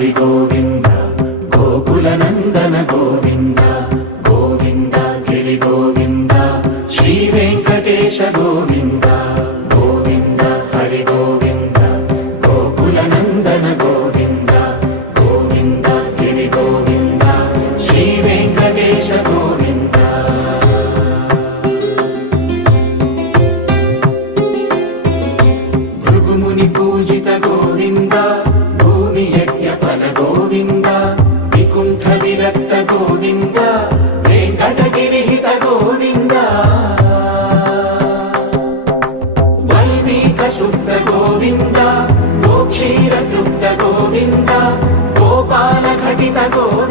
హరి గోవింద గోకుల నందన గోవింద గోవింద గిరి గోవింద శ్రీ వెంకటేశ గోవింద గోవింద హరి గోవింద గోకుల నందన గోవింద గోవింద గిరి గోవింద శ్రీ వెంకటేశ గోవింద భృగుముని పూజిత గోవింద భూమి యజ్ఞ ఫల గోవింద వికుంఠ విరక్త గోవింద వెంకటగిరిహిత గోవింద వల్మీక శుద్ధ గోవింద గోక్షీర తృప్త గోవింద గోపాల ఘటిత గోవింద